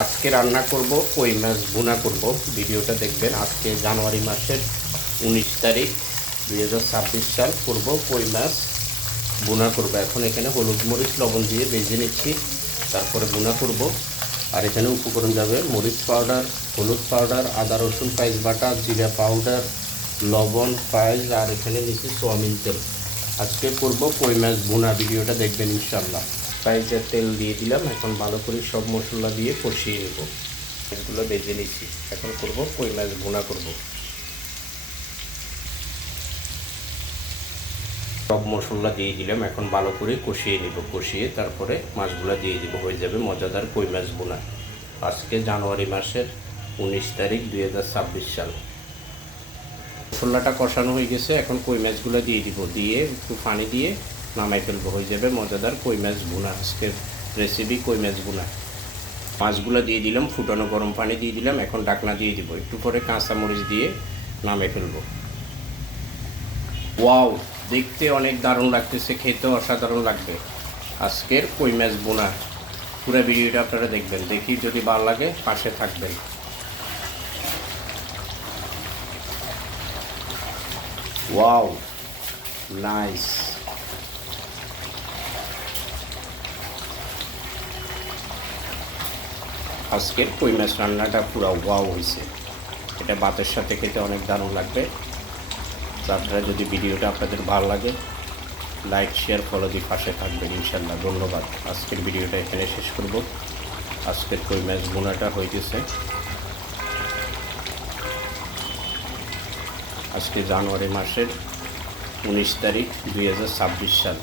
আজকে রান্না করব কই মাছ ভুনা করব। ভিডিওটা দেখবেন। আজকে জানুয়ারি মাসের 19 তারিখ 2026 সাল করব কই মাছ ভুনা করব। এখন এখানে হলুদ মরিচ লবণ দিয়ে ভেজে নিচ্ছি, তারপরে ভুনা করব। আর এখানে উপকরণ যাবে মরিচ পাউডার, হলুদ পাউডার, আদা রসুন পেঁয়াজ বাটা, জিরা পাউডার, লবণ, পেঁয়াজ, আর এখানে নিচ্ছি সোয়াবিন তেল। আজকে করব কই মাছ ভুনা। ভিডিওটা দেখবেন ইনশাল্লাহ। পেঁয়াজের তেল দিয়ে দিলাম। এখন ভালো করে সব মশলা দিয়ে কষিয়ে নেব। মাছগুলো ভেজে নিচ্ছি। এখন করব কই মাছ ভুনা করব। সব মশলা দিয়ে দিলাম। এখন ভালো করে কষিয়ে নেব। কষিয়ে তারপরে মাছগুলো দিয়ে দিব, হয়ে যাবে মজাদার কই মাছ ভুনা। আজকে জানুয়ারি মাসের 19 তারিখ 2026 সাল। মশলাটা কষানো হয়ে গেছে। এখন কই মাছগুলো দিয়ে দিব, দিয়ে একটু পানি দিয়ে নামাই ফেলবো, হয়ে যাবে মজাদার কই মাছ ভুনা। আজকের রেসিপি কই মাছ ভুনা। মাছগুলো দিয়ে দিলাম, ফুটানো গরম পানি দিয়ে দিলাম। এখন ঢাকনা দিয়ে দিব, একটু পরে কাঁচামরিচ দিয়ে নামাই ফেলবো। ওয়াও, দেখতে অনেক দারুণ লাগতেছে, খেতেও অসাধারণ লাগবে আজকের কই মাছ ভুনা। পুরো ভিডিওটা আপনারা দেখবেন। দেখি যদি ভালো লাগে পাশে থাকবেন। Wow, nice. আজকের কই মাছ রান্নাটা পুরো ওয়াও হয়েছে। এটা ভাতের সাথে খেতে অনেক দারুণ লাগবে। তো আপনারা যদি ভিডিওটা আপনাদের ভালো লাগে, লাইক শেয়ার ফলো দিয়ে পাশে থাকবেন ইনশাল্লাহ। ধন্যবাদ। আজকের ভিডিওটা এখানে শেষ করব। আজকের কই মাছ ভুনাটা হইতেছে। আজকে জানুয়ারি মাসের 19 তারিখ 2026 সাল।